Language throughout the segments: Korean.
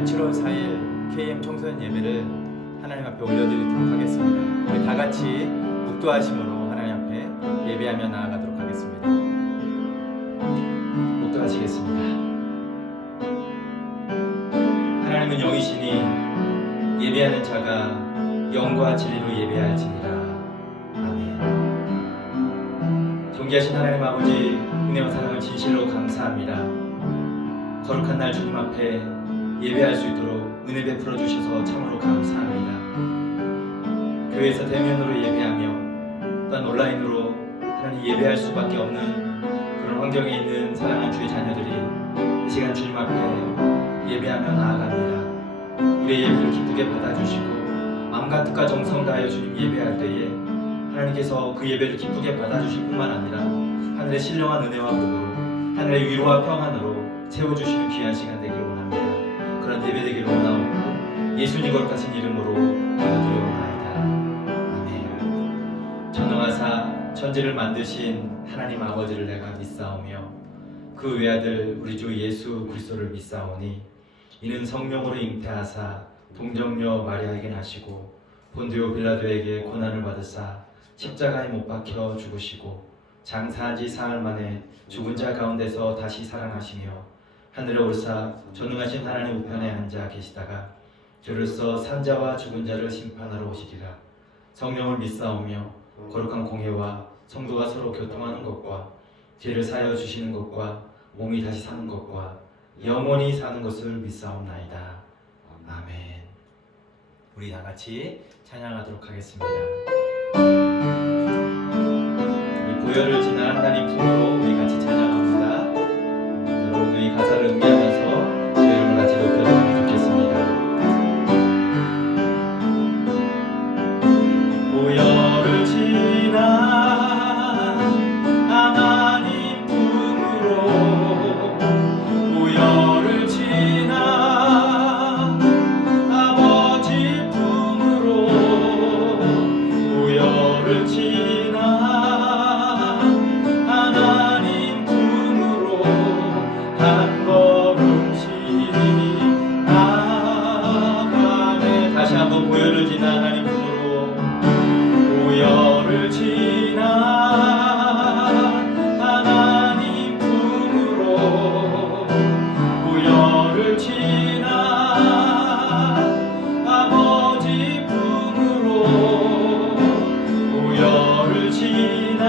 이번 7월 4일 KM 청소년 예배를 하나님 앞에 올려드리도록 하겠습니다. 우리 다 같이 묵도하심으로 하나님 앞에 예배하며 나아가도록 하겠습니다. 묵도하시겠습니다. 하나님은 영이시니 예배하는 자가 영과 진리로 예배할지니라. 아멘. 존귀하신 하나님 아버지, 은혜와 사랑을 진실로 감사합니다. 거룩한 날 주님 앞에 예배할 수 있도록 은혜 베풀어 주셔서 참으로 감사합니다. 교회에서 대면으로 예배하며 또한 온라인으로 하나님 예배할 수밖에 없는 그런 환경에 있는 사랑하는 주의 자녀들이 이 시간 주님 앞에 예배하며 나아갑니다. 우리의 예배를 기쁘게 받아주시고 마음과 뜻과 정성 다하여 주님 예배할 때에 하나님께서 그 예배를 기쁘게 받아주실 뿐만 아니라 하늘의 신령한 은혜와 복으로 하늘의 위로와 평안으로 채워주시는 귀한 시간 되기를 원합니다. 그런 예배 되기를 원하옵고 예수님 거룩하신 이름으로 기도드리옵나이다. 아멘. 전능하사 천지를 만드신 하나님 아버지를 내가 믿사오며 그 외아들 우리 주 예수 그리스도를 믿사오니 이는 성령으로 잉태하사 동정녀 마리아에게 나시고 본디오 빌라도에게 고난을 받으사 십자가에 못 박혀 죽으시고 장사한 지 사흘 만에 죽은 자 가운데서 다시 살아나시며 하늘에 오르사 전능하신 하나님 우편에 앉아 계시다가 저로서 산자와 죽은 자를 심판하러 오시리라. 성령을 믿사오며 거룩한 공회와 성도가 서로 교통하는 것과 죄를 사하여 주시는 것과 몸이 다시 사는 것과 영원히 사는 것을 믿사옵나이다. 아멘. 우리 다 같이 찬양하도록 하겠습니다. 우리 보혈을 지나 하나님 품으로 우리 같이 찬양합니다. 여러분도 이 가사를 음미하면서 주의 이름을 같이 높여주면 좋겠습니다. 보혈을 지나 하나님 품으로 보혈을 지나 아버지 품으로 보혈을 지나 하나님 품으로 한 걸음씩 나아가네. 다시 한번 보혈을 지나 하나님 품으로 보혈을 지나 하나님 품으로 보혈을 지나 아버지 품으로 보혈을 지나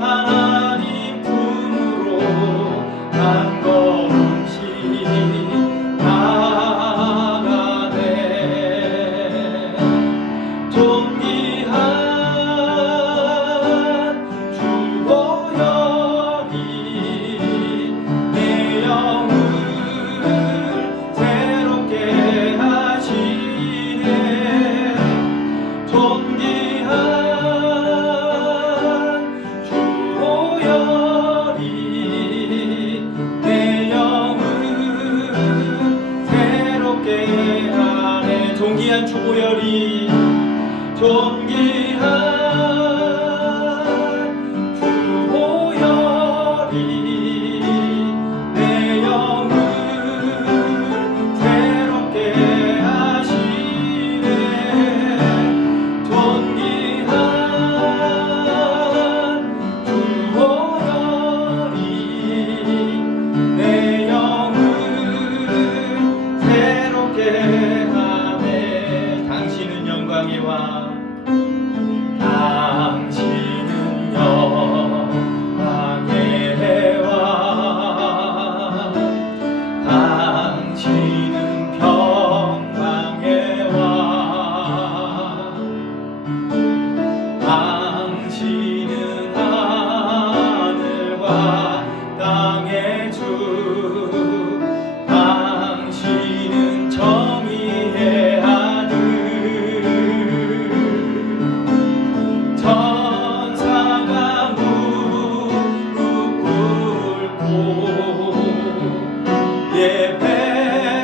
하나님 품으로 한 걸음씩 나아가네. 존귀한 주 보혈이 내 영을 새롭게 하시네. 존귀한 주 보혈이 내 영을 새롭게 하네. 존귀한 주 보혈이 존귀한 주 보혈이 내 영을 새롭게 하시네. 존귀한 주 보혈이 내 영을 새롭게 하네. 당신은 영광의 왕, 당신은 영광의 왕, 당신은 평강의 왕, 당신은 하늘과 땅의 주, 당신은 정의의 아들, 천사가 무릎 꿇고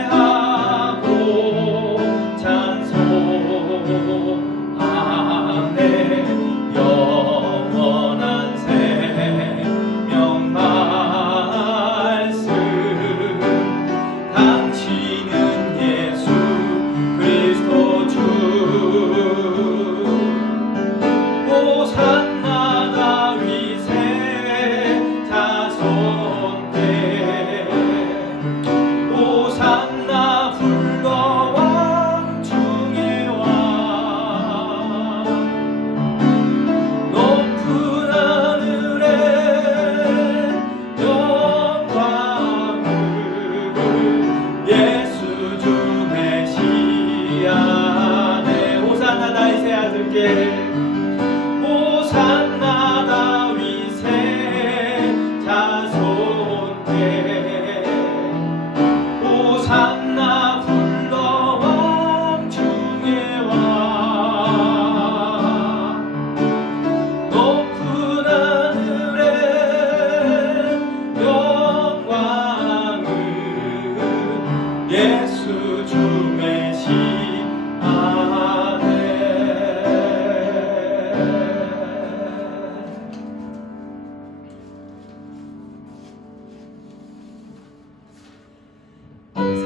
예배하고 찬송하네. 영원한 생명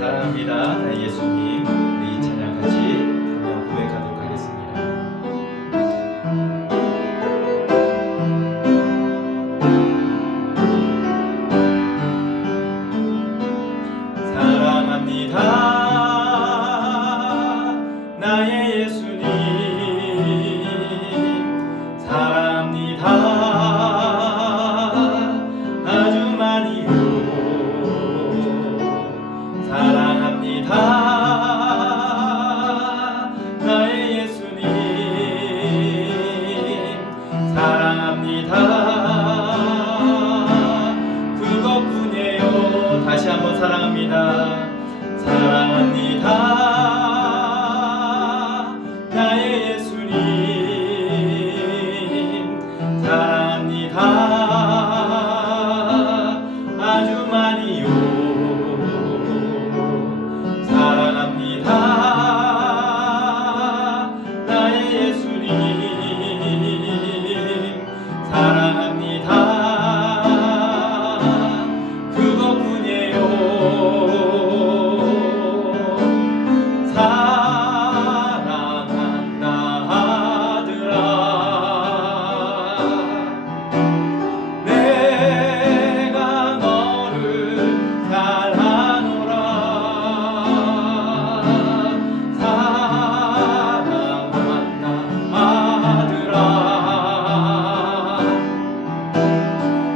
사랑합니다. 나의 예수님. 우리 찬양 같이 고백하도록 하겠습니다. 사랑합니다. 나의 예수님. 사랑합니다. 아주 많이요. 사랑합니다. 나의 예수님. 사랑합니다. 그것뿐이에요. 다시 한번 사랑합니다. 사랑합니다. 나의 예수님. 사랑합니다. 아주 많이요. 사랑합니다. 나의 예수님. 사랑합니다. 그것뿐이에요. 사랑한다 아들아. 내가 너를 사랑하노라. 사랑한다 아들아.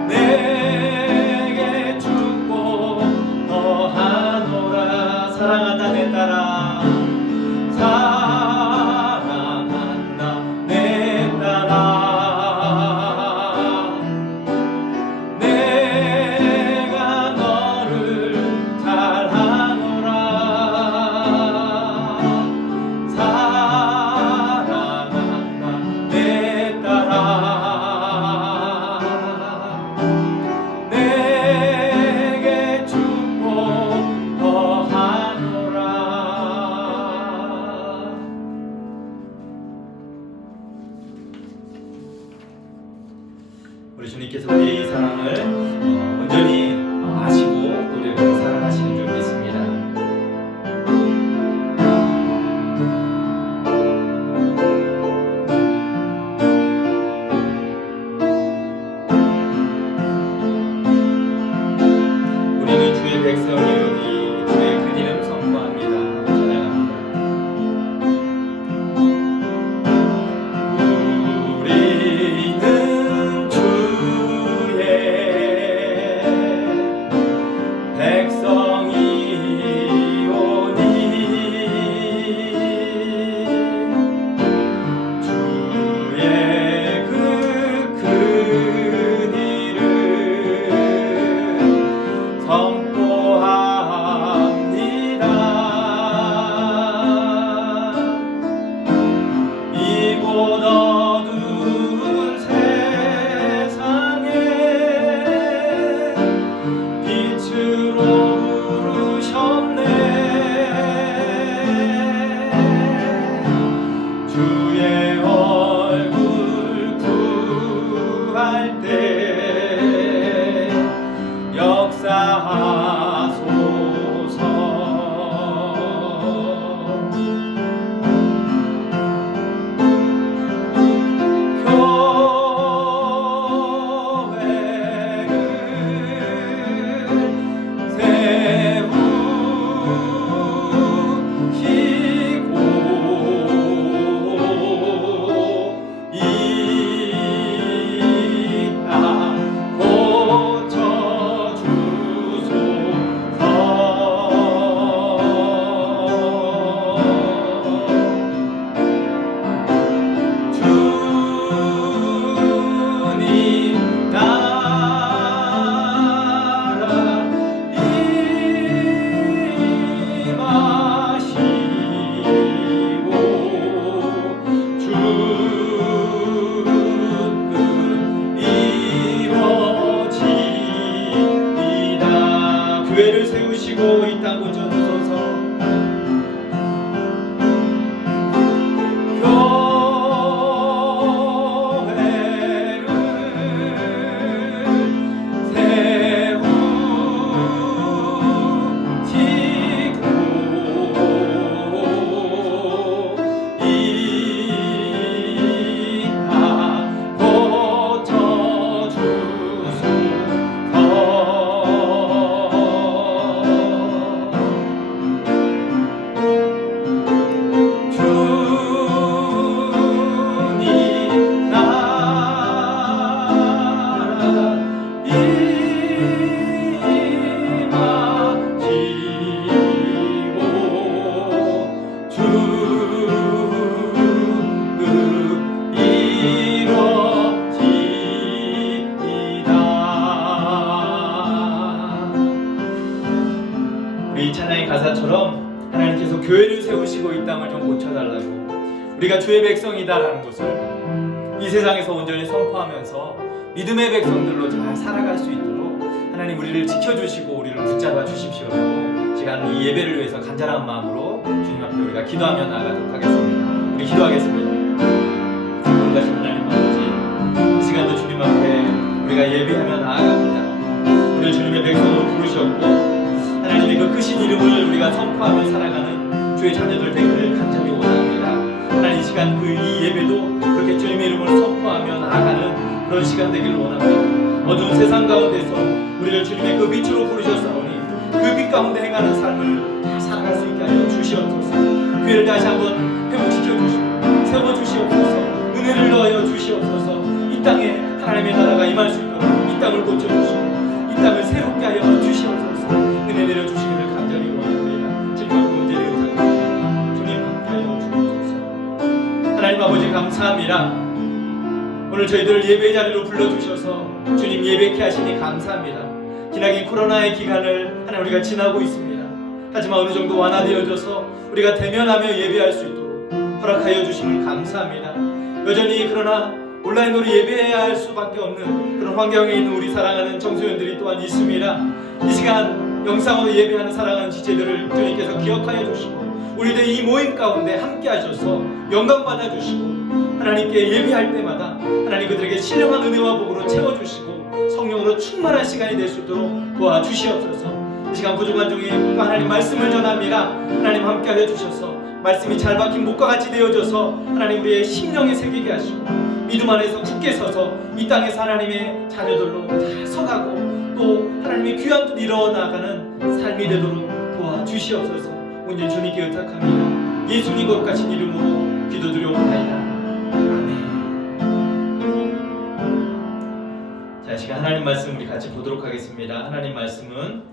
내게 축복 더하노라. 사랑한다 내 딸아. 사랑한다 내 딸아. 내가 너를 잘하노라. 사랑한다 내 딸아. 내게 축복 더하노라. 우리 주님께서 우리의 사랑을 온전히 아시고 우리를 사랑하시는 줄 믿습니다. 우리는 주의 백성이오니 주의 큰 이름 선포합니다. 찬양합니다. 우리는 주의 백성이오니 주의 그 큰 이름 선포합니다. 이곳 어두운 세상에 빛으로 부르셨네. 주의 얼굴 구할 때 역사하소서. 교회를 세우시고 이 땅 고쳐주소서. 교회를 세우시고 교회를 세우시고 이 땅을 좀 고쳐달라고, 우리가 주의 백성이다라는 것을 이 세상에서 온전히 선포하면서 믿음의 백성들로 잘 살아갈 수 있도록 하나님 우리를 지켜주시고 우리를 붙잡아 주십시오라고 시간 이 예배를 위해서 간절한 마음으로 주님 앞에 우리가 기도하며 나아가도록 하겠습니다. 우리 기도하겠습니다. 거룩하신 하나님 아버지, 이 시간도 주님 앞에 우리가 예배하며 나아갑니다. 우리를 주님의 백성으로 부르셨고 하나님의 그 크신 이름을 우리가 선포하며 살아가는 주의 자녀들 되기를 간절히 원합니다. 하나님 이 시간 이 예배도 그렇게 주님의 이름을 선포하며 나아가는 그런 시간 되기를 원합니다. 어두운 세상 가운데서 우리를 주님의 그 빛으로 부르셨사오니 그 빛 가운데 행하는 삶을 다 살아갈 수 있게 하여 주시옵소서. 교회를 다시 한번 회복시켜 주시고 세워주시옵소서. 은혜를 넣어 주시옵소서. 이 땅에 하나님의 나라가 임할 수 있도록 이 땅을 고쳐주시고 이 땅을 새롭게 하여 주시옵소서. 은혜 내려주시기를 간절히 원합니다. 주님의 문제를 의탁합니다. 주님 함께하여 주옵소서. 하나님 아버지 감사합니다. 오늘 저희들을 예배 자리로 불러주셔서 주님 예배케 하시니 감사합니다. 기나긴 코로나의 기간을 하나님 우리가 지나고 있습니다. 하지만 어느 정도 완화되어져서 우리가 대면하며 예배할 수 있도록 허락하여 주심을 감사합니다. 여전히 그러나 온라인으로 예배해야 할 수밖에 없는 그런 환경에 있는 우리 사랑하는 청소년들이 또한 있습니다. 이 시간 영상으로 예배하는 사랑하는 지체들을 주님께서 기억하여 주시고 우리들 이 모임 가운데 함께 하셔서 영광 받아 주시고 하나님께 예배할 때마다 하나님 그들에게 신령한 은혜와 복으로 채워주시고 성령으로 충만한 시간이 될 수 있도록 도와주시옵소서. 이 시간 부족한 중에 또 하나님 말씀을 전합니다. 하나님 함께하여 주셔서 말씀이 잘 박힌 목과 같이 되어져서 하나님 우리의 심령에 새기게 하시고 믿음 안에서 굳게 서서 이 땅에서 하나님의 자녀들로 다 서가고 또 하나님의 귀한 뜻 이뤄나가는 삶이 되도록 도와주시옵소서. 온전히 주님께 의탁합니다. 예수님 거룩하신 이름으로 기도드려옵나이다. 아멘. 자, 이 시간 하나님 말씀 우리 같이 보도록 하겠습니다. 하나님 말씀은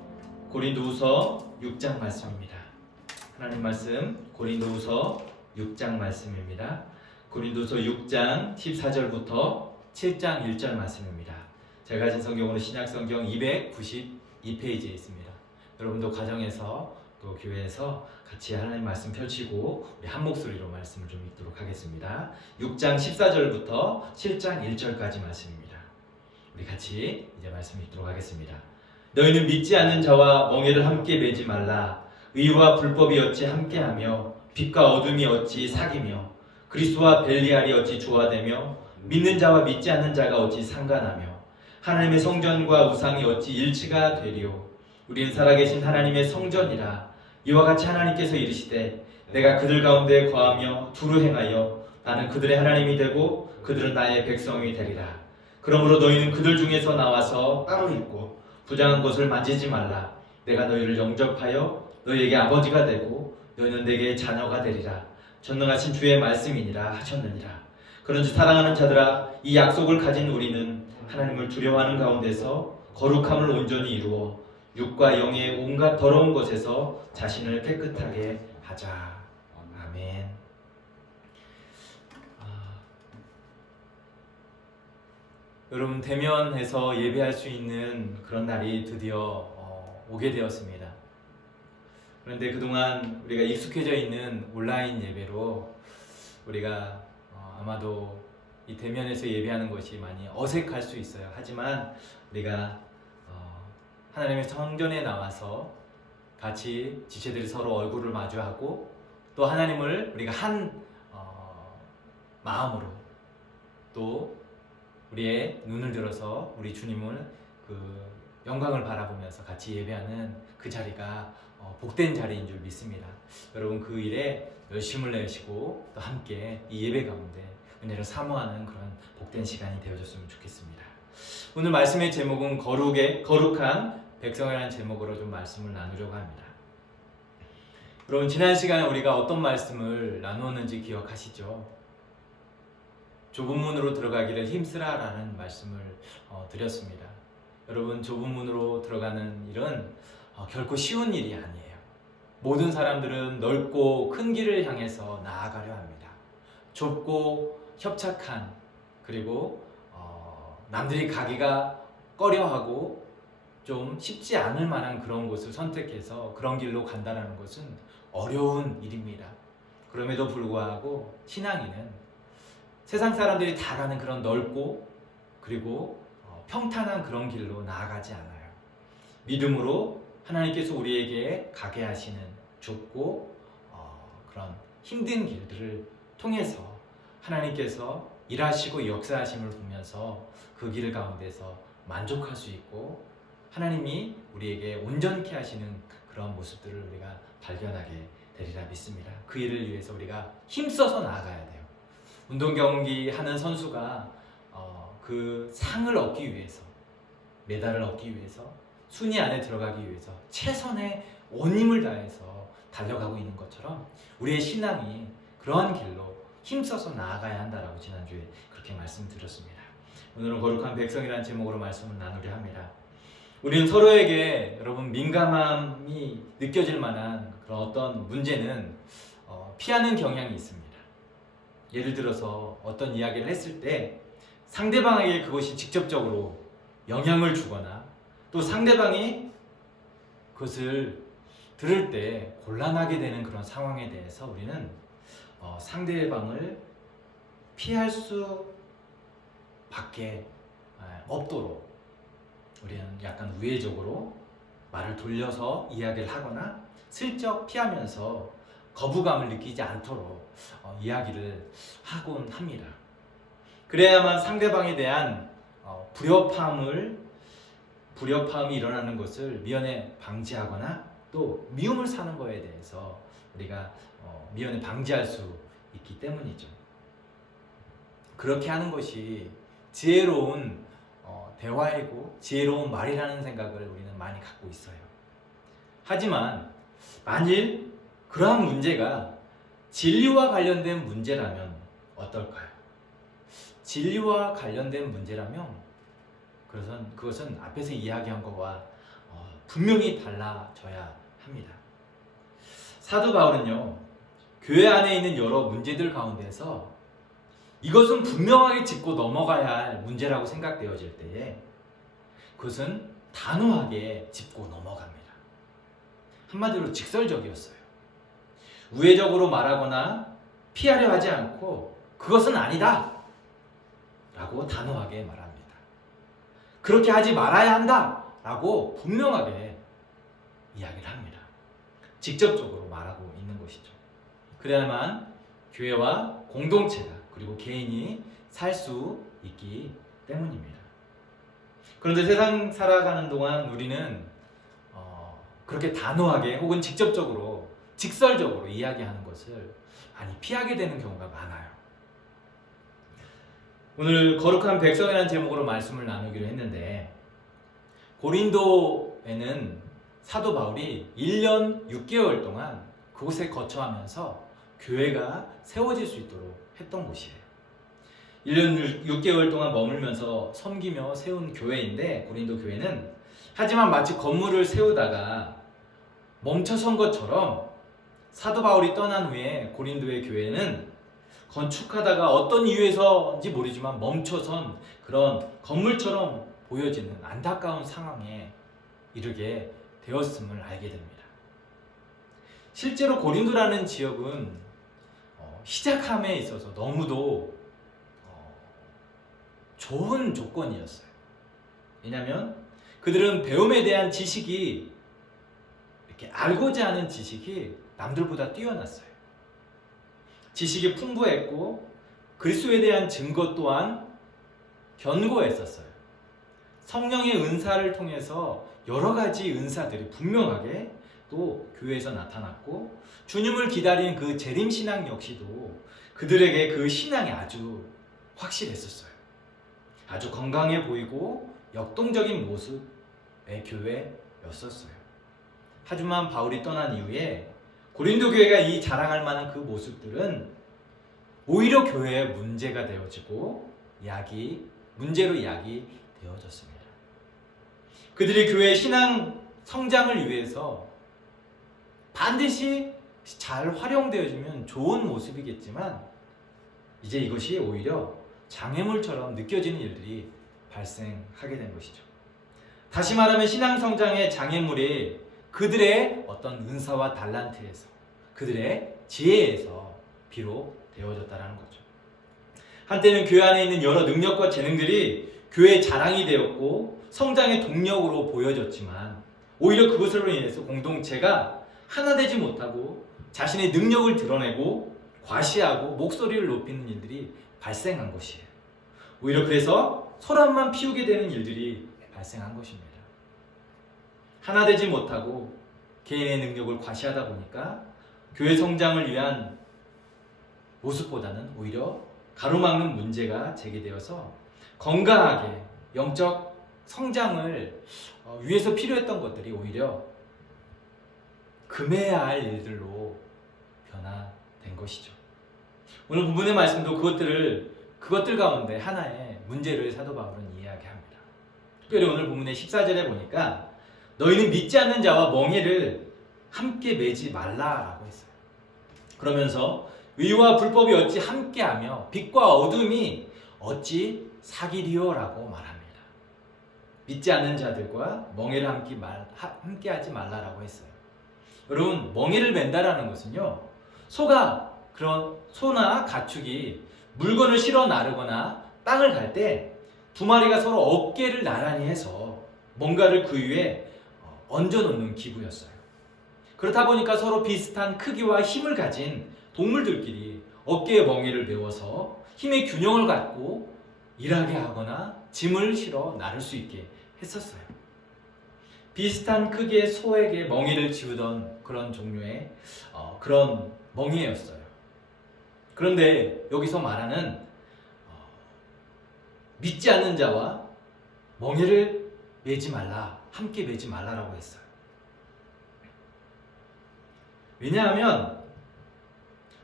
고린도후서 6장 말씀입니다. 하나님 말씀 고린도후서 6장 말씀입니다. 고린도서 6장 14절부터 7장 1절 말씀입니다. 제가 가진 성경으로 신약성경 292페이지에 있습니다. 여러분도 가정에서 또 교회에서 같이 하나님 말씀 펼치고 우리 한 목소리로 말씀을 좀 읽도록 하겠습니다. 6장 14절부터 7장 1절까지 말씀입니다. 우리 같이 이제 말씀 읽도록 하겠습니다. 너희는 믿지 않는 자와 멍에를 함께 매지 말라. 의와 불법이 어찌 함께하며 빛과 어둠이 어찌 사귀며 그리스도와 벨리알이 어찌 조화되며 믿는 자와 믿지 않는 자가 어찌 상관하며 하나님의 성전과 우상이 어찌 일치가 되리요. 우리는 살아계신 하나님의 성전이라. 이와 같이 하나님께서 이르시되 내가 그들 가운데 거하며 두루 행하여 나는 그들의 하나님이 되고 그들은 나의 백성이 되리라. 그러므로 너희는 그들 중에서 나와서 따로 있고 부장한 것을 만지지 말라. 내가 너희를 영접하여 너희에게 아버지가 되고 너희는 내게 자녀가 되리라. 전능하신 주의 말씀이니라 하셨느니라. 그런즉 사랑하는 자들아, 이 약속을 가진 우리는 하나님을 두려워하는 가운데서 거룩함을 온전히 이루어 육과 영의 온갖 더러운 것에서 자신을 깨끗하게 하자. 아멘. 여러분, 대면해서 예배할 수 있는 그런 날이 드디어 오게 되었습니다. 그런데 그동안 우리가 익숙해져 있는 온라인 예배로 우리가 아마도 이 대면에서 예배하는 것이 많이 어색할 수 있어요. 하지만 우리가 하나님의 성전에 나와서 같이 지체들이 서로 얼굴을 마주하고 또 하나님을 우리가 한 마음으로 또 우리의 눈을 들어서 우리 주님을 그 영광을 바라보면서 같이 예배하는 그 자리가 복된 자리인 줄 믿습니다. 여러분, 그 일에 열심을 내시고 또 함께 이 예배 가운데 은혜를 사모하는 그런 복된 시간이 되어줬으면 좋겠습니다. 오늘 말씀의 제목은 거룩한 백성이라는 제목으로 좀 말씀을 나누려고 합니다. 여러분, 지난 시간에 우리가 어떤 말씀을 나누었는지 기억하시죠? 좁은 문으로 들어가기를 힘쓰라 라는 말씀을 드렸습니다. 여러분, 좁은 문으로 들어가는 일은 결코 쉬운 일이 아니에요. 모든 사람들은 넓고 큰 길을 향해서 나아가려 합니다. 좁고 협착한, 그리고 남들이 가기가 꺼려하고 좀 쉽지 않을 만한 그런 곳을 선택해서 그런 길로 간다는 것은 어려운 일입니다. 그럼에도 불구하고 신앙인은 세상 사람들이 다 가는 그런 넓고 그리고 평탄한 그런 길로 나아가지 않아요. 믿음으로 하나님께서 우리에게 가게 하시는 좁고 그런 힘든 길들을 통해서 하나님께서 일하시고 역사하심을 보면서 그 길 가운데서 만족할 수 있고 하나님이 우리에게 온전케 하시는 그런 모습들을 우리가 발견하게 되리라 믿습니다. 그 일을 위해서 우리가 힘써서 나아가야 돼요. 운동 경기 하는 선수가 그 상을 얻기 위해서, 메달을 얻기 위해서, 순위 안에 들어가기 위해서 최선의 온 힘을 다해서 달려가고 있는 것처럼 우리의 신앙이 그러한 길로 힘써서 나아가야 한다라고 지난주에 그렇게 말씀드렸습니다. 오늘은 거룩한 백성이라는 제목으로 말씀을 나누려 합니다. 우리는 서로에게 여러분 민감함이 느껴질 만한 그런 어떤 문제는 피하는 경향이 있습니다. 예를 들어서 어떤 이야기를 했을 때 상대방에게 그것이 직접적으로 영향을 주거나 또 상대방이 그것을 들을 때 곤란하게 되는 그런 상황에 대해서 우리는 상대방을 피할 수밖에 없도록 우리는 약간 우회적으로 말을 돌려서 이야기를 하거나 슬쩍 피하면서 거부감을 느끼지 않도록 이야기를 하곤 합니다. 그래야만 상대방에 대한 불협화음이 일어나는 것을 미연에 방지하거나 또 미움을 사는 것에 대해서 우리가 미연에 방지할 수 있기 때문이죠. 그렇게 하는 것이 지혜로운 대화이고 지혜로운 말이라는 생각을 우리는 많이 갖고 있어요. 하지만 만일 그러한 문제가 진리와 관련된 문제라면 어떨까요? 진리와 관련된 문제라면 그것은 앞에서 이야기한 것과 분명히 달라져야 합니다. 사도 바울은요, 교회 안에 있는 여러 문제들 가운데서 이것은 분명하게 짚고 넘어가야 할 문제라고 생각되어질 때에 그것은 단호하게 짚고 넘어갑니다. 한마디로 직설적이었어요. 우회적으로 말하거나 피하려 하지 않고 그것은 아니다 라고 단호하게 말합니다. 그렇게 하지 말아야 한다 라고 분명하게 이야기를 합니다. 직접적으로 말하고 있는 것이죠. 그래야만 교회와 공동체가 그리고 개인이 살 수 있기 때문입니다. 그런데 세상 살아가는 동안 우리는 그렇게 단호하게 혹은 직접적으로 직설적으로 이야기하는 것을 많이 피하게 되는 경우가 많아요. 오늘 거룩한 백성이라는 제목으로 말씀을 나누기로 했는데 고린도에는 사도 바울이 1년 6개월 동안 그곳에 거처하면서 교회가 세워질 수 있도록 했던 곳이에요. 1년 6개월 동안 머물면서 섬기며 세운 교회인데 고린도 교회는 하지만 마치 건물을 세우다가 멈춰선 것처럼 사도 바울이 떠난 후에 고린도의 교회는 건축하다가 어떤 이유에서인지 모르지만 멈춰선 그런 건물처럼 보여지는 안타까운 상황에 이르게 되었음을 알게 됩니다. 실제로 고린도라는 지역은 시작함에 있어서 너무도 좋은 조건이었어요. 왜냐하면 그들은 배움에 대한 지식이 이렇게 알고자 하는 지식이 남들보다 뛰어났어요. 지식이 풍부했고 그리스도에 대한 증거 또한 견고했었어요. 성령의 은사를 통해서 여러 가지 은사들이 분명하게 또 교회에서 나타났고 주님을 기다리는 그 재림신앙 역시도 그들에게 그 신앙이 아주 확실했었어요. 아주 건강해 보이고 역동적인 모습의 교회였었어요. 하지만 바울이 떠난 이후에 고린도 교회가 이 자랑할 만한 그 모습들은 오히려 교회의 문제가 되어지고 문제로 야기되어졌습니다. 그들이 교회의 신앙 성장을 위해서 반드시 잘 활용되어지면 좋은 모습이겠지만 이제 이것이 오히려 장애물처럼 느껴지는 일들이 발생하게 된 것이죠. 다시 말하면 신앙 성장의 장애물이 그들의 어떤 은사와 달란트에서, 그들의 지혜에서 비록 되어졌다는 거죠. 한때는 교회 안에 있는 여러 능력과 재능들이 교회의 자랑이 되었고 성장의 동력으로 보여졌지만, 오히려 그것으로 인해서 공동체가 하나 되지 못하고 자신의 능력을 드러내고 과시하고 목소리를 높이는 일들이 발생한 것이에요. 오히려 그래서 소란만 피우게 되는 일들이 발생한 것입니다. 하나 되지 못하고 개인의 능력을 과시하다 보니까 교회 성장을 위한 모습보다는 오히려 가로막는 문제가 제기되어서 건강하게 영적 성장을 위해서 필요했던 것들이 오히려 금해야 할 일들로 변화된 것이죠. 오늘 본문의 말씀도 그것들 가운데 하나의 문제를 사도 바울은 이야기합니다. 특별히 오늘 본문의 14절에 보니까 너희는 믿지 않는 자와 멍에를 함께 매지 말라라고 했어요. 그러면서 의와 불법이 어찌 함께하며 빛과 어둠이 어찌 사귀리요라고 말합니다. 믿지 않는 자들과 멍에를 함께하지 말라라고 했어요. 여러분, 멍에를 맨다라는 것은요, 소나 가축이 물건을 실어 나르거나 땅을 갈 때 두 마리가 서로 어깨를 나란히 해서 뭔가를 그 위에 얹어놓는 기구였어요. 그렇다 보니까 서로 비슷한 크기와 힘을 가진 동물들끼리 어깨에 멍에를 메워서 힘의 균형을 갖고 일하게 하거나 짐을 실어 나를 수 있게 했었어요. 비슷한 크기의 소에게 멍에를 지우던 그런 종류의 그런 멍에였어요. 그런데 여기서 말하는 믿지 않는 자와 멍에를 매지 말라, 함께 매지 말라라고 했어요. 왜냐하면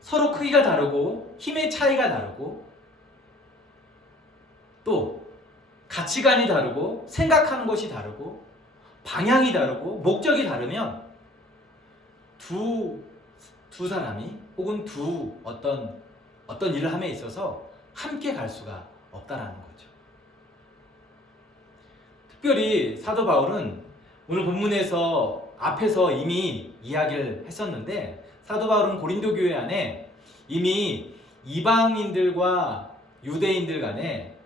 서로 크기가 다르고 힘의 차이가 다르고 또 가치관이 다르고 생각하는 것이 다르고 방향이 다르고 목적이 다르면 두 사람이 혹은 어떤 일을 함에 있어서 함께 갈 수가 없다라는 거죠. 특별히 사도 바울은 오늘 본문에서 앞에서 이미 이야기를 했었는데, 사도 바울은 고린도 교회 안에 이미 이방인들과 유대인들 간에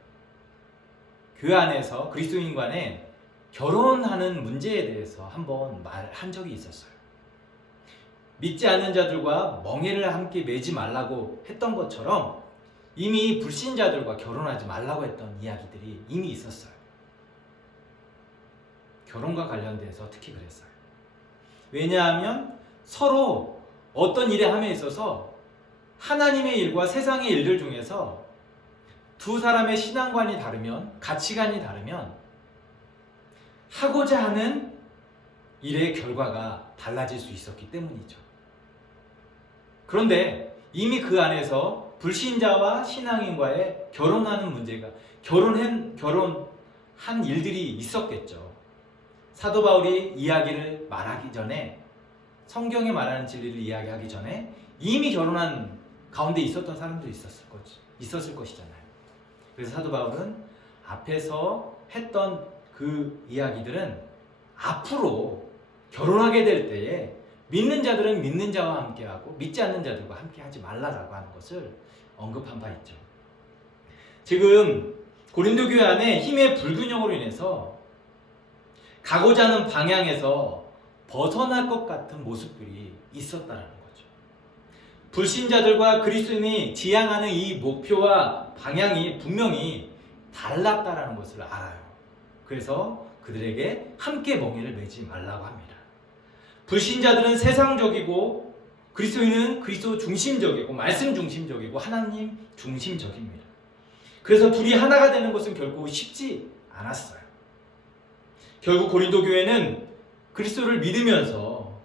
교회 안에서 그리스도인 간에 결혼하는 문제에 대해서 한번 말한 적이 있었어요. 믿지 않는 자들과 멍에를 함께 매지 말라고 했던 것처럼 이미 불신자들과 결혼하지 말라고 했던 이야기들이 이미 있었어요. 결혼과 관련돼서 특히 그랬어요. 왜냐하면 서로 어떤 일에 함에 있어서 하나님의 일과 세상의 일들 중에서 두 사람의 신앙관이 다르면, 가치관이 다르면 하고자 하는 일의 결과가 달라질 수 있었기 때문이죠. 그런데 이미 그 안에서 불신자와 신앙인과의 결혼하는 문제가, 결혼한 일들이 있었겠죠. 사도 바울이 이야기를 말하기 전에, 성경에 말하는 진리를 이야기하기 전에 이미 결혼한 가운데 있었던 사람들이 있었을 것이잖아요. 그래서 사도 바울은 앞에서 했던 그 이야기들은 앞으로 결혼하게 될 때에 믿는 자들은 믿는 자와 함께하고 믿지 않는 자들과 함께하지 말라라고 하는 것을 언급한 바 있죠. 지금 고린도 교회 안에 힘의 불균형으로 인해서 가고자 하는 방향에서 벗어날 것 같은 모습들이 있었다는 거죠. 불신자들과 그리스도인이 지향하는 이 목표와 방향이 분명히 달랐다는 것을 알아요. 그래서 그들에게 함께 멍에를 매지 말라고 합니다. 불신자들은 세상적이고 그리스도인은 그리스도 중심적이고 말씀 중심적이고 하나님 중심적입니다. 그래서 둘이 하나가 되는 것은 결코 쉽지 않았어요. 결국 고린도 교회는 그리스도를 믿으면서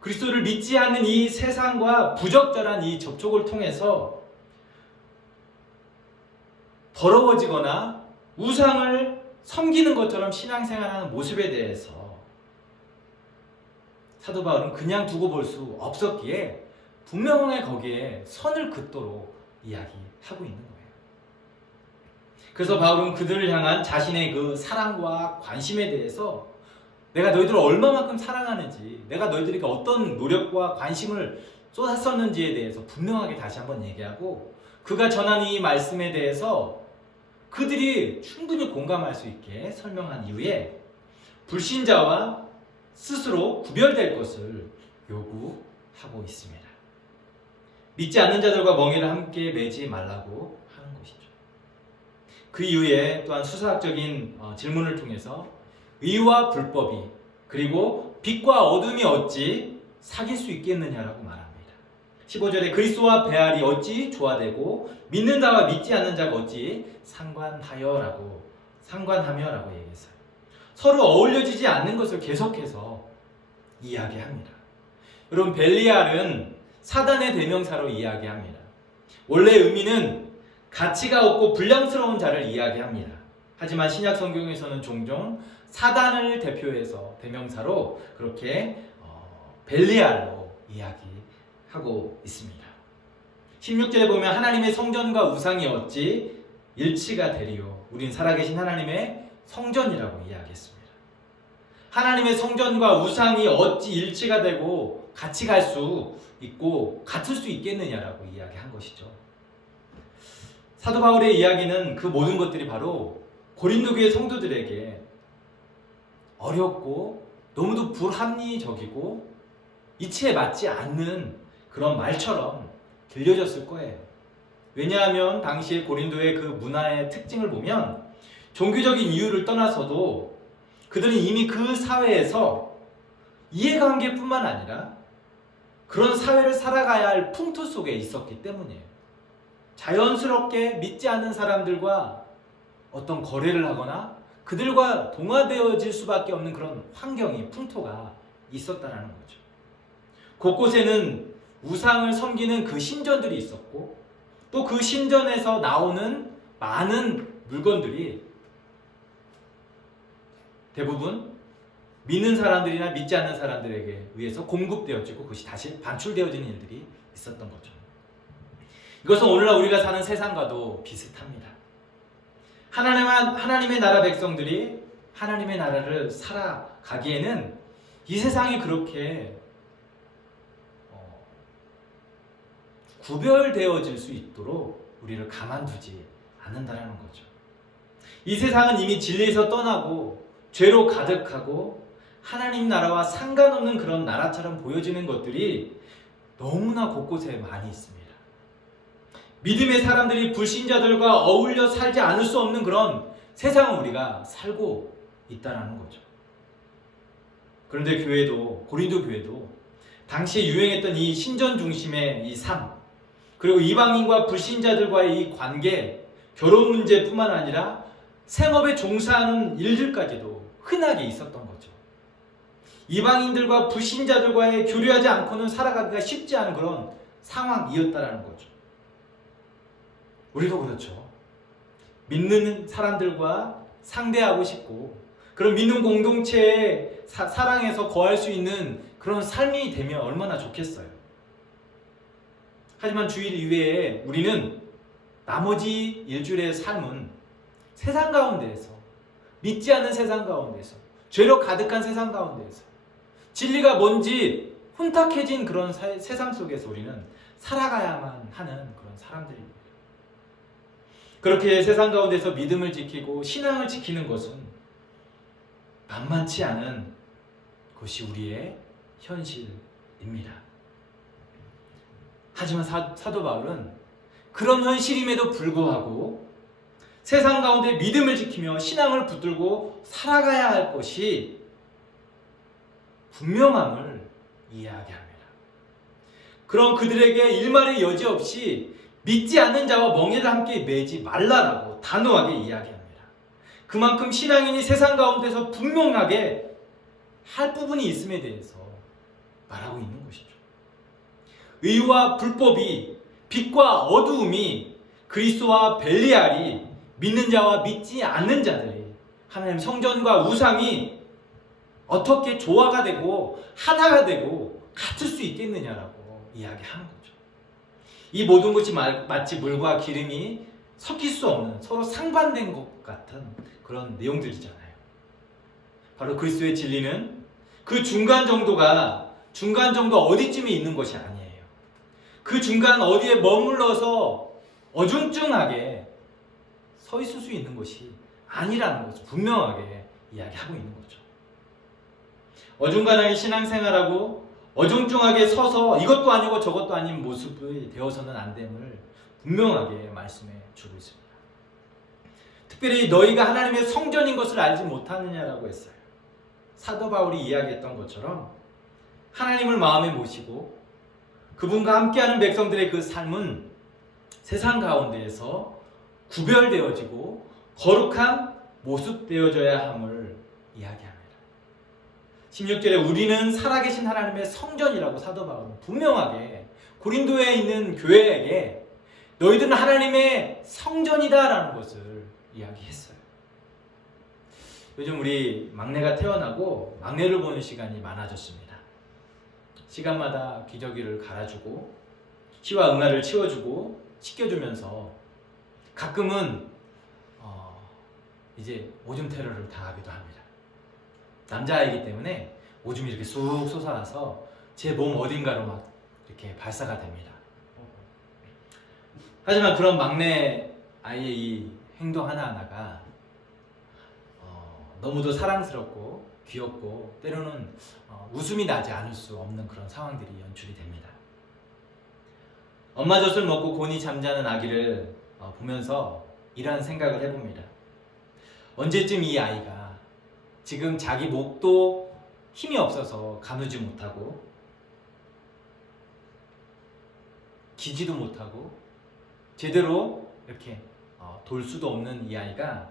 그리스도를 믿지 않는 이 세상과 부적절한 이 접촉을 통해서 더러워지거나 우상을 섬기는 것처럼 신앙생활하는 모습에 대해서 사도 바울은 그냥 두고 볼 수 없었기에 분명하게 거기에 선을 긋도록 이야기하고 있는 거예요. 그래서 바울은 그들을 향한 자신의 그 사랑과 관심에 대해서 내가 너희들을 얼마만큼 사랑하는지, 내가 너희들에게 어떤 노력과 관심을 쏟았었는지에 대해서 분명하게 다시 한번 얘기하고, 그가 전하는 이 말씀에 대해서 그들이 충분히 공감할 수 있게 설명한 이후에 불신자와 스스로 구별될 것을 요구하고 있습니다. 믿지 않는 자들과 멍에를 함께 매지 말라고 하는 것이죠. 그 이후에 또한 수사학적인 질문을 통해서 의와 불법이, 그리고 빛과 어둠이 어찌 사귈 수 있겠느냐라고 말합니다. 15절에 그리스도와 베알이 어찌 조화되고 믿는 자와 믿지 않는 자가 어찌 상관하며라고 얘기했어요. 서로 어울려지지 않는 것을 계속해서 이야기합니다. 여러분, 벨리알은 사단의 대명사로 이야기합니다. 원래 의미는 가치가 없고 불량스러운 자를 이야기합니다. 하지만 신약 성경에서는 종종 사단을 대표해서 대명사로 그렇게 벨리알로 이야기하고 있습니다. 16절에 보면 하나님의 성전과 우상이 어찌 일치가 되리요. 우린 살아계신 하나님의 성전이라고 이야기했습니다. 하나님의 성전과 우상이 어찌 일치가 되고 같이 갈 수 있고 같을 수 있겠느냐라고 이야기한 것이죠. 사도 바울의 이야기는 그 모든 것들이 바로 고린도 교회 성도들에게 어렵고 너무도 불합리적이고 이치에 맞지 않는 그런 말처럼 들려졌을 거예요. 왜냐하면 당시에 고린도의 그 문화의 특징을 보면 종교적인 이유를 떠나서도 그들은 이미 그 사회에서 이해관계뿐만 아니라 그런 사회를 살아가야 할 풍토 속에 있었기 때문이에요. 자연스럽게 믿지 않는 사람들과 어떤 거래를 하거나 그들과 동화되어질 수밖에 없는 그런 환경이, 풍토가 있었다는 거죠. 곳곳에는 우상을 섬기는 그 신전들이 있었고, 또 그 신전에서 나오는 많은 물건들이 대부분 믿는 사람들이나 믿지 않는 사람들에게 의해서 공급되어지고 그것이 다시 반출되어지는 일들이 있었던 거죠. 이것은 오늘날 우리가 사는 세상과도 비슷합니다. 하나님의 나라 백성들이 하나님의 나라를 살아가기에는 이 세상이 그렇게 구별되어질 수 있도록 우리를 가만두지 않는다는 거죠. 이 세상은 이미 진리에서 떠나고 죄로 가득하고 하나님 나라와 상관없는 그런 나라처럼 보여지는 것들이 너무나 곳곳에 많이 있습니다. 믿음의 사람들이 불신자들과 어울려 살지 않을 수 없는 그런 세상을 우리가 살고 있다는 거죠. 그런데 교회도, 고린도 교회도 당시에 유행했던 이 신전 중심의 이 삶, 그리고 이방인과 불신자들과의 이 관계, 결혼 문제뿐만 아니라 생업에 종사하는 일들까지도 흔하게 있었던 거죠. 이방인들과 불신자들과의 교류하지 않고는 살아가기가 쉽지 않은 그런 상황이었다는 거죠. 우리도 그렇죠. 믿는 사람들과 상대하고 싶고 그런 믿는 공동체의 사랑에서 거할 수 있는 그런 삶이 되면 얼마나 좋겠어요. 하지만 주일 이외에 우리는 나머지 일주일의 삶은 세상 가운데에서, 믿지 않는 세상 가운데에서, 죄로 가득한 세상 가운데에서, 진리가 뭔지 혼탁해진 그런 세상 속에서 우리는 살아가야만 하는 그런 사람들입니다. 그렇게 세상 가운데서 믿음을 지키고 신앙을 지키는 것은 만만치 않은 것이 우리의 현실입니다. 하지만 사도 바울은 그런 현실임에도 불구하고 세상 가운데 믿음을 지키며 신앙을 붙들고 살아가야 할 것이 분명함을 이야기합니다. 그럼 그들에게 일말의 여지 없이 믿지 않는 자와 멍에를 함께 매지 말라라고 단호하게 이야기합니다. 그만큼 신앙인이 세상 가운데서 분명하게 할 부분이 있음에 대해서 말하고 있는 것이죠. 의와 불법이, 빛과 어두움이, 그리스도와 벨리알이, 믿는 자와 믿지 않는 자들이, 하나님 성전과 우상이 어떻게 조화가 되고 하나가 되고 같을 수 있겠느냐라고 이야기하는 거죠. 이 모든 것이 마치 물과 기름이 섞일 수 없는 서로 상반된 것 같은 그런 내용들이잖아요. 바로 그리스도의 진리는 그 중간 정도 어디쯤에 있는 것이 아니에요. 그 중간 어디에 머물러서 어중중하게 서 있을 수 있는 것이 아니라는 것을 분명하게 이야기하고 있는 거죠. 어중간하게 신앙생활하고 어중중하게 서서 이것도 아니고 저것도 아닌 모습이 되어서는 안 됨을 분명하게 말씀해 주고 있습니다. 특별히 너희가 하나님의 성전인 것을 알지 못하느냐라고 했어요. 사도 바울이 이야기했던 것처럼 하나님을 마음에 모시고 그분과 함께하는 백성들의 그 삶은 세상 가운데에서 구별되어지고 거룩한 모습 되어져야 함을 이야기합니다. 16절에 우리는 살아계신 하나님의 성전이라고 사도 바울은 분명하게 고린도에 있는 교회에게 너희들은 하나님의 성전이다라는 것을 이야기했어요. 요즘 우리 막내가 태어나고 막내를 보는 시간이 많아졌습니다. 시간마다 기저귀를 갈아주고 시와 응아를 치워주고 씻겨주면서 가끔은 이제 오줌 테러를 당하기도 합니다. 남자아이기 때문에 오줌이 이렇게 쑥 솟아나서 제 몸 어딘가로 막 이렇게 발사가 됩니다. 하지만 그런 막내 아이의 이 행동 하나하나가 너무도 사랑스럽고 귀엽고 때로는 웃음이 나지 않을 수 없는 그런 상황들이 연출이 됩니다. 엄마 젖을 먹고 곤히 잠자는 아기를 보면서 이런 생각을 해봅니다. 언제쯤 이 아이가 지금 자기 목도 힘이 없어서 가누지 못하고 기지도 못하고 제대로 이렇게 돌 수도 없는 이 아이가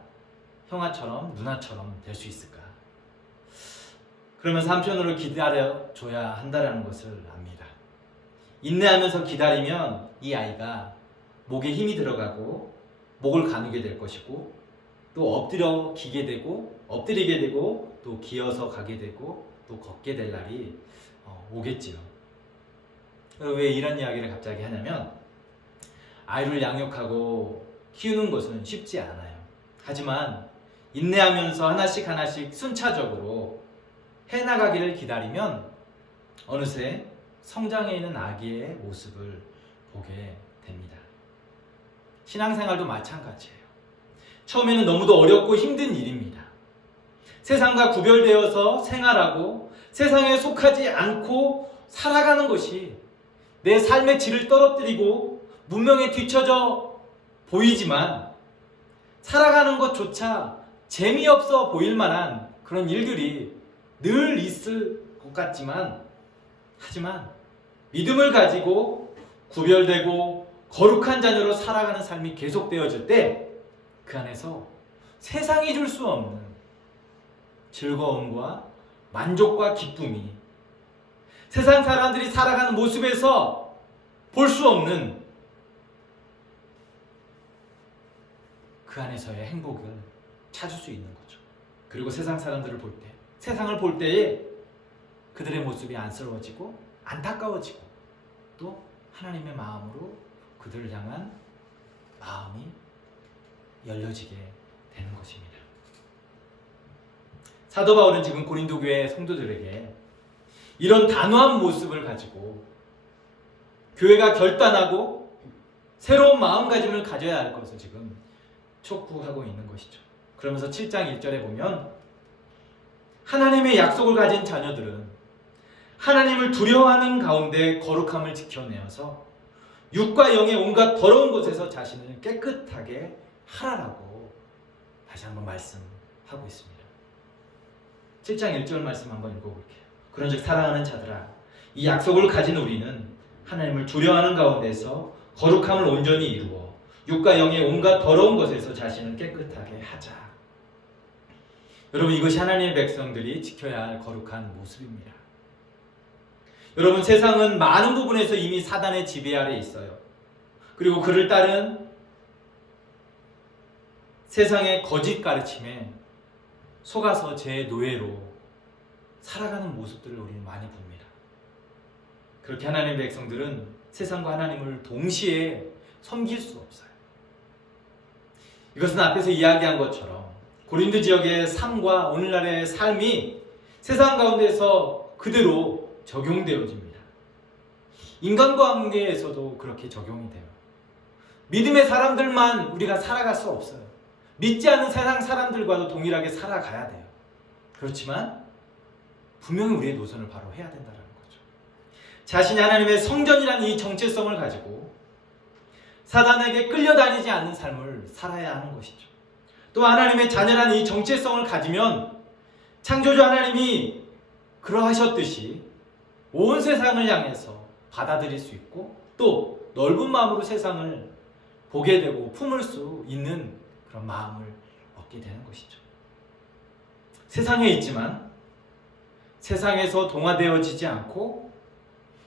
형아처럼 누나처럼 될 수 있을까? 그러면서 한편으로 기다려줘야 한다는 것을 압니다. 인내하면서 기다리면 이 아이가 목에 힘이 들어가고 목을 가누게 될 것이고 또 엎드리게 되고 또 기어서 가게 되고 또 걷게 될 날이 오겠지요. 왜 이런 이야기를 갑자기 하냐면 아이를 양육하고 키우는 것은 쉽지 않아요. 하지만 인내하면서 하나씩 순차적으로 해나가기를 기다리면 어느새 성장해 있는 아기의 모습을 보게 됩니다. 신앙생활도 마찬가지예요. 처음에는 너무도 어렵고 힘든 일입니다. 세상과 구별되어서 생활하고 세상에 속하지 않고 살아가는 것이 내 삶의 질을 떨어뜨리고 문명에 뒤처져 보이지만 살아가는 것조차 재미없어 보일 만한 그런 일들이 늘 있을 것 같지만 하지만 믿음을 가지고 구별되고 거룩한 자녀로 살아가는 삶이 계속되어질 때 그 안에서 세상이 줄 수 없는 즐거움과 만족과 기쁨이 세상 사람들이 살아가는 모습에서 볼 수 없는 그 안에서의 행복을 찾을 수 있는 거죠. 그리고 세상 사람들을 볼 때, 세상을 볼 때에 그들의 모습이 안쓰러워지고 안타까워지고 또 하나님의 마음으로 그들을 향한 마음이 열려지게 되는 것입니다. 사도 바울은 지금 고린도 교회 성도들에게 이런 단호한 모습을 가지고 교회가 결단하고 새로운 마음가짐을 가져야 할 것을 지금 촉구하고 있는 것이죠. 그러면서 7장 1절에 보면 하나님의 약속을 가진 자녀들은 하나님을 두려워하는 가운데 거룩함을 지켜내어서 육과 영의 온갖 더러운 곳에서 자신을 깨끗하게 하라라고 다시 한번 말씀하고 있습니다. 7장 1절 말씀 한번 읽어볼게요. 그런즉 사랑하는 자들아 이 약속을 가진 우리는 하나님을 두려워하는 가운데서 거룩함을 온전히 이루어 육과 영의 온갖 더러운 것에서 자신을 깨끗하게 하자. 여러분 이것이 하나님의 백성들이 지켜야 할 거룩한 모습입니다. 여러분 세상은 많은 부분에서 이미 사단의 지배 아래 있어요. 그리고 그를 따른 세상의 거짓 가르침에 속아서 제 노예로 살아가는 모습들을 우리는 많이 봅니다. 그렇게 하나님의 백성들은 세상과 하나님을 동시에 섬길 수 없어요. 이것은 앞에서 이야기한 것처럼 고린도 지역의 삶과 오늘날의 삶이 세상 가운데서 그대로 적용되어집니다. 인간관계에서도 그렇게 적용이 돼요. 믿음의 사람들만 우리가 살아갈 수 없어요. 믿지 않는 세상 사람들과도 동일하게 살아가야 돼요. 그렇지만 분명히 우리의 노선을 바로 해야 된다는 거죠. 자신이 하나님의 성전이라는 이 정체성을 가지고 사단에게 끌려다니지 않는 삶을 살아야 하는 것이죠. 또 하나님의 자녀라는 이 정체성을 가지면 창조주 하나님이 그러하셨듯이 온 세상을 향해서 받아들일 수 있고 또 넓은 마음으로 세상을 보게 되고 품을 수 있는 그런 마음을 얻게 되는 것이죠. 세상에 있지만 세상에서 동화되어지지 않고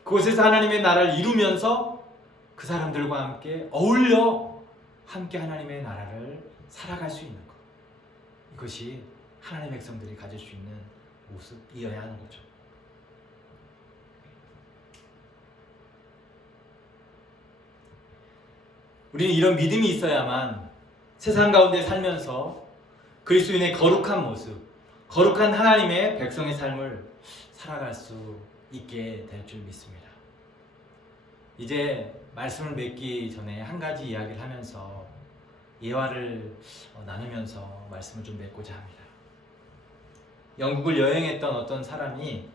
그곳에서 하나님의 나라를 이루면서 그 사람들과 함께 어울려 함께 하나님의 나라를 살아갈 수 있는 것. 이것이 하나님의 백성들이 가질 수 있는 모습이어야 하는 거죠. 우리는 이런 믿음이 있어야만 세상 가운데 살면서 그리스도인의 거룩한 모습, 거룩한 하나님의 백성의 삶을 살아갈 수 있게 될 줄 믿습니다. 이제 말씀을 맺기 전에 한 가지 이야기를 하면서 예화를 나누면서 말씀을 좀 맺고자 합니다. 영국을 여행했던 어떤 사람이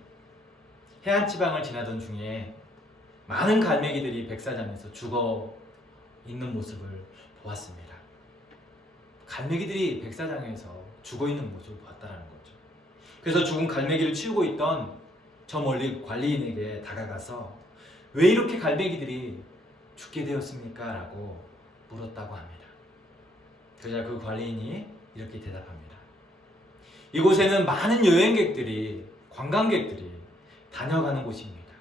해안 지방을 지나던 중에 많은 갈매기들이 백사장에서 죽어 있는 모습을 보았습니다. 갈매기들이 백사장에서 죽어 있는 모습을 보았다는 거죠. 그래서 죽은 갈매기를 치우고 있던 저 멀리 관리인에게 다가가서 왜 이렇게 갈매기들이 죽게 되었습니까? 라고 물었다고 합니다. 그러자 그 관리인이 이렇게 대답합니다. 이곳에는 많은 여행객들이, 관광객들이 다녀가는 곳입니다.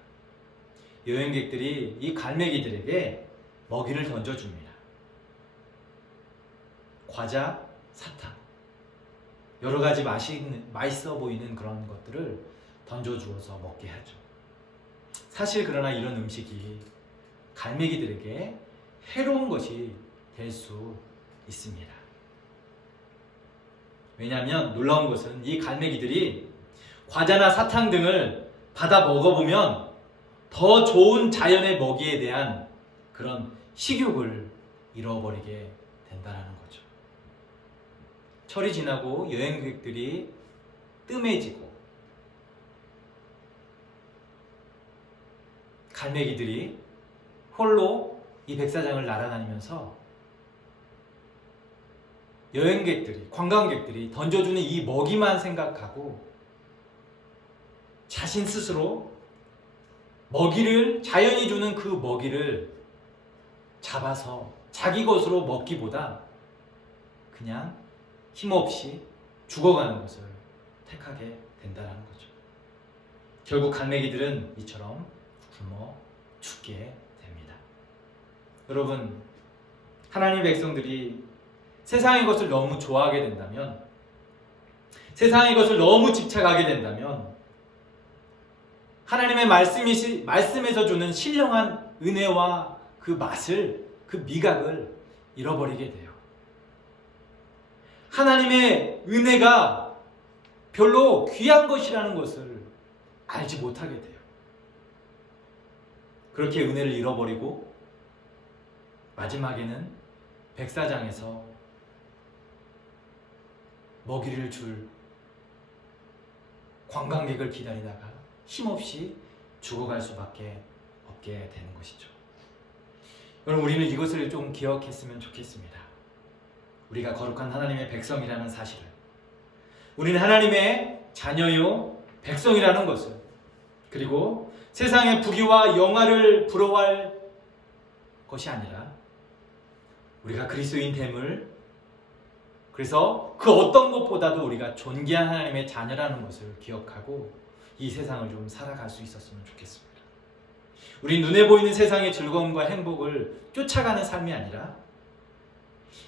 여행객들이 이 갈매기들에게 먹이를 던져줍니다. 과자, 사탕, 여러 가지 맛있어 보이는 그런 것들을 던져주어서 먹게 하죠. 사실 그러나 이런 음식이 갈매기들에게 해로운 것이 될 수 있습니다. 왜냐하면 놀라운 것은 이 갈매기들이 과자나 사탕 등을 받아 먹어보면 더 좋은 자연의 먹이에 대한 그런 식욕을 잃어버리게 된다는 거죠. 철이 지나고 여행객들이 뜸해지고 갈매기들이 홀로 이 백사장을 날아다니면서 여행객들이, 관광객들이 던져주는 이 먹이만 생각하고 자신 스스로 먹이를, 자연이 주는 그 먹이를 잡아서 자기 것으로 먹기보다 그냥 힘없이 죽어가는 것을 택하게 된다는 거죠. 결국 갈매기들은 이처럼 굶어 죽게 됩니다. 여러분, 하나님의 백성들이 세상의 것을 너무 좋아하게 된다면, 세상의 것을 너무 집착하게 된다면 하나님의 말씀에서 주는 신령한 은혜와 그 맛을, 그 미각을 잃어버리게 돼요. 하나님의 은혜가 별로 귀한 것이라는 것을 알지 못하게 돼요. 그렇게 은혜를 잃어버리고 마지막에는 백사장에서 먹이를 줄 관광객을 기다리다가 힘없이 죽어갈 수밖에 없게 되는 것이죠. 여러분, 우리는 이것을 좀 기억했으면 좋겠습니다. 우리가 거룩한 하나님의 백성이라는 사실을, 우리는 하나님의 자녀요 백성이라는 것을, 그리고 세상의 부귀와 영화를 부러워할 것이 아니라 우리가 그리스도인 됨을, 그래서 그 어떤 것보다도 우리가 존귀한 하나님의 자녀라는 것을 기억하고 이 세상을 좀 살아갈 수 있었으면 좋겠습니다. 우리 눈에 보이는 세상의 즐거움과 행복을 쫓아가는 삶이 아니라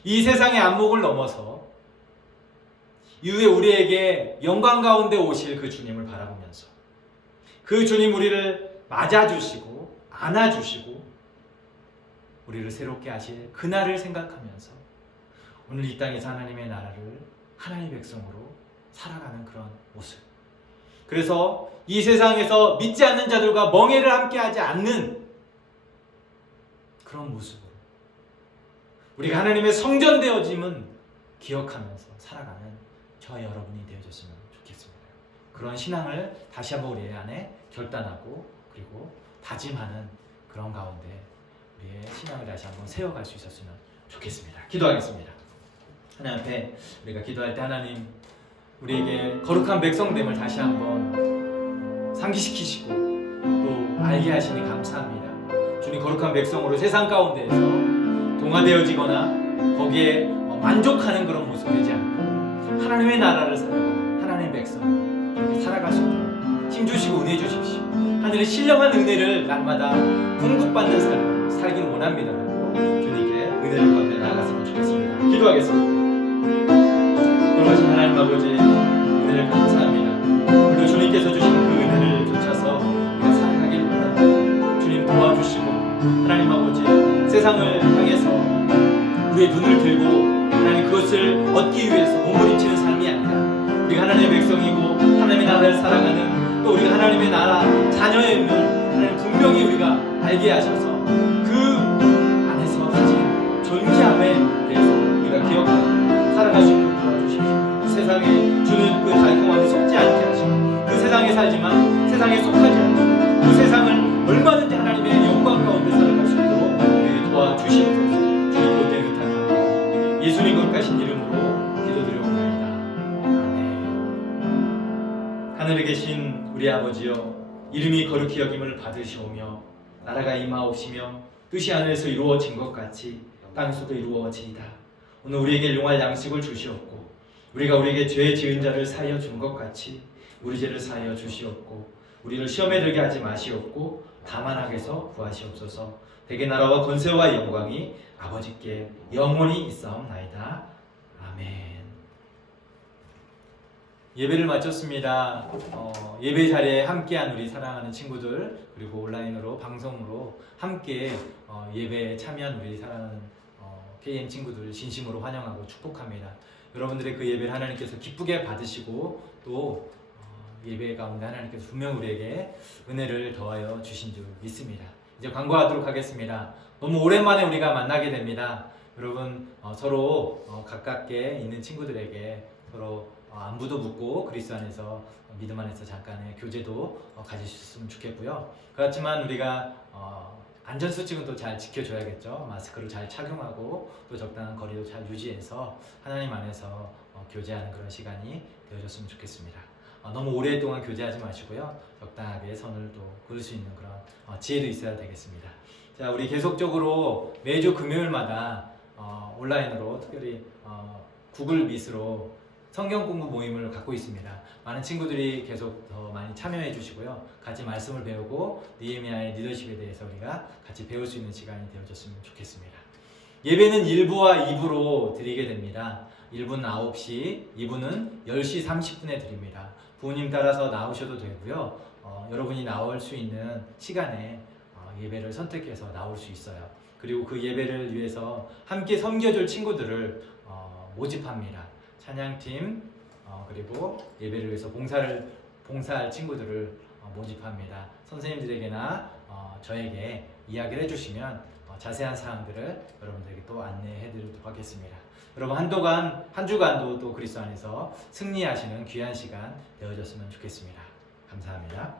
이 세상의 안목을 넘어서 이후에 우리에게 영광 가운데 오실 그 주님을 바라보면서 그 주님 우리를 맞아주시고 안아주시고 우리를 새롭게 하실 그날을 생각하면서 오늘 이 땅에서 하나님의 나라를 하나님의 백성으로 살아가는 그런 모습. 그래서 이 세상에서 믿지 않는 자들과 멍해를 함께하지 않는 그런 모습으로 우리가 하나님의 성전되어짐은 기억하면서 살아가는 저와 여러분이 되어졌으면 좋겠습니다. 그런 신앙을 다시 한번 우리 안에 결단하고 그리고 다짐하는 그런 가운데 우리의 신앙을 다시 한번 세워갈 수 있었으면 좋겠습니다. 기도하겠습니다. 하나님 앞에 우리가 기도할 때 하나님 우리에게 거룩한 백성됨을 다시 한번 상기시키시고 또 알게 하시니 감사합니다. 주님 거룩한 백성으로 세상 가운데에서 동화되어지거나 거기에 만족하는 그런 모습 되지 않고 하나님의 나라를 살아가는 하나님의 백성 그렇게 살아갈 수 있도록 힘주시고 은혜 주십시오. 하늘의 신령한 은혜를 날마다 공급받는 삶을 살기를 원합니다라고 주님께 은혜를 받며 나아갔으면 좋겠습니다. 기도하겠습니다. 그러하신 하나님 아버지 은혜를 감사합니다. 그리고 주님께서 주신 그 은혜를 좇아서 우리가 살아가기를 원합니다. 주님 도와주시고 하나님 아버지 세상을 향해서 우리의 눈을 들고 하나님 그것을 얻기 위해서 몸부림치는 삶이 아니라 우리가 하나님의 백성이고 하나님의 나라를 살아가는 또 우리가 하나님의 나라 자녀임을 하나님 분명히 우리가 알게 하셔서 그 안에서 가진 존귀함에 대해서 우리가 기억하고 살아갈 수 있도록 도와주십시오. 세상에 주는 그 달콤함에 속지 않게 하시고 그 세상에 살지만 세상에 속하지 않고 그 세상을 얼마든지 하나님의 영광 가운데 살아갈 수 있도록 우리에게 도와주시옵소서. 주님 그때 의탁합니다. 예수님 거룩하신 이름으로 기도드려옵나이다. 아멘. 하늘에 계신 우리 아버지여 이름이 거룩히 여김을 받으시오며 나라가 임하옵시며 뜻이 하늘에서 이루어진 것 같이 땅에서도 이루어지이다. 오늘 우리에게 일용할 양식을 주시옵고 우리가 우리에게 죄 지은 자를 사하여 준 것 같이 우리 죄를 사하여 주시옵고 우리를 시험에 들게 하지 마시옵고 다만 악에서 구하시옵소서. 대개 나라와 권세와 영광이 아버지께 영원히 있사옵나이다. 아멘. 예배를 마쳤습니다. 예배 자리에 함께한 우리 사랑하는 친구들 그리고 온라인으로 방송으로 함께 예배에 참여한 우리 사랑하는 KM 친구들 진심으로 환영하고 축복합니다. 여러분들의 그 예배를 하나님께서 기쁘게 받으시고 또 예배 가운데 하나님께서 분명 우리에게 은혜를 더하여 주신 줄 믿습니다. 이제 광고하도록 하겠습니다. 너무 오랜만에 우리가 만나게 됩니다. 여러분 서로 가깝게 있는 친구들에게 서로 안부도 묻고 그리스도 안에서 믿음 안에서 잠깐의 교제도 가지셨으면 좋겠고요. 그렇지만 우리가 안전수칙은 또 잘 지켜줘야겠죠. 마스크를 잘 착용하고 또 적당한 거리도 잘 유지해서 하나님 안에서 교제하는 그런 시간이 되어졌으면 좋겠습니다. 너무 오랫동안 교제하지 마시고요. 적당하게 선을 또 그을 수 있는 그런 지혜도 있어야 되겠습니다. 자, 우리 계속적으로 매주 금요일마다 온라인으로 특별히 구글 미트로 성경 공부 모임을 갖고 있습니다. 많은 친구들이 계속 더 많이 참여해 주시고요. 같이 말씀을 배우고 느헤미야의 리더십에 대해서 우리가 같이 배울 수 있는 시간이 되어졌으면 좋겠습니다. 예배는 1부와 2부로 드리게 됩니다. 1부는 9시, 2부는 10시 30분에 드립니다. 부모님 따라서 나오셔도 되고요. 여러분이 나올 수 있는 시간에 예배를 선택해서 나올 수 있어요. 그리고 그 예배를 위해서 함께 섬겨줄 친구들을 모집합니다. 찬양팀 그리고 예배를 위해서 봉사할 친구들을 모집합니다. 선생님들에게나 저에게 이야기를 해주시면 자세한 사항들을 여러분들에게 또 안내해드리도록 하겠습니다. 여러분 한 주간도 또 그리스도 안에서 승리하시는 귀한 시간 되어졌으면 좋겠습니다. 감사합니다.